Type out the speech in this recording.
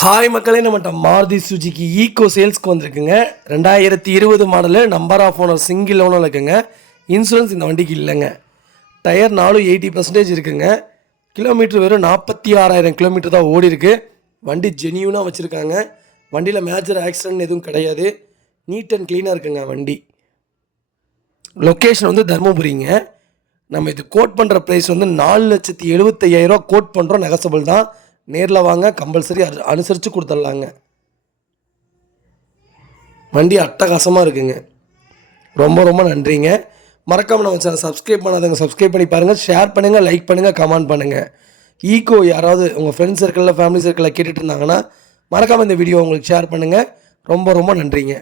Hi மக்களே, நம்மகிட்ட Maruti Suzuki Eeco சேல்ஸ்க்கு வந்திருக்குங்க. 2020 model, number of owner single owner இருக்குங்க. இன்சூரன்ஸ் இந்த வண்டிக்கு இல்லைங்க. டயர் 80% இருக்குங்க. கிலோமீட்டர் வெறும் 46,000 கிலோமீட்டர் தான் ஓடி இருக்கு. வண்டி ஜெனியூனாக வச்சுருக்காங்க. வண்டியில் மேஜர் ஆக்சிடென்ட் எதுவும் கிடையாது. நீட் அண்ட் க்ளீனாக இருக்குங்க வண்டி. லொக்கேஷன் வந்து தருமபுரிங்க. நம்ம இது கோட் பண்ணுற ப்ரைஸ் வந்து 4,75,000 கோட் பண்ணுறோம். நெகசபிள் தான். நேரில் வாங்க, கம்பல்சரி அனுசரித்து கொடுத்துட்லாங்க. வண்டி அட்டகாசமாக இருக்குங்க. ரொம்ப ரொம்ப நன்றிங்க. மறக்காமல் நம்ம சேனல் சப்ஸ்கிரைப் பண்ணாதவங்க சப்ஸ்கிரைப் பண்ணி பாருங்கள். ஷேர் பண்ணுங்கள், லைக் பண்ணுங்கள், கமெண்ட் பண்ணுங்கள். ஈக்கோ யாராவது உங்கள் ஃப்ரெண்ட்ஸ் சர்க்கிளில், ஃபேமிலி சர்க்கிளில் கேட்டுட்டு இருந்தாங்கன்னா மறக்காமல் இந்த வீடியோ உங்களுக்கு ஷேர் பண்ணுங்கள். ரொம்ப ரொம்ப நன்றிங்க.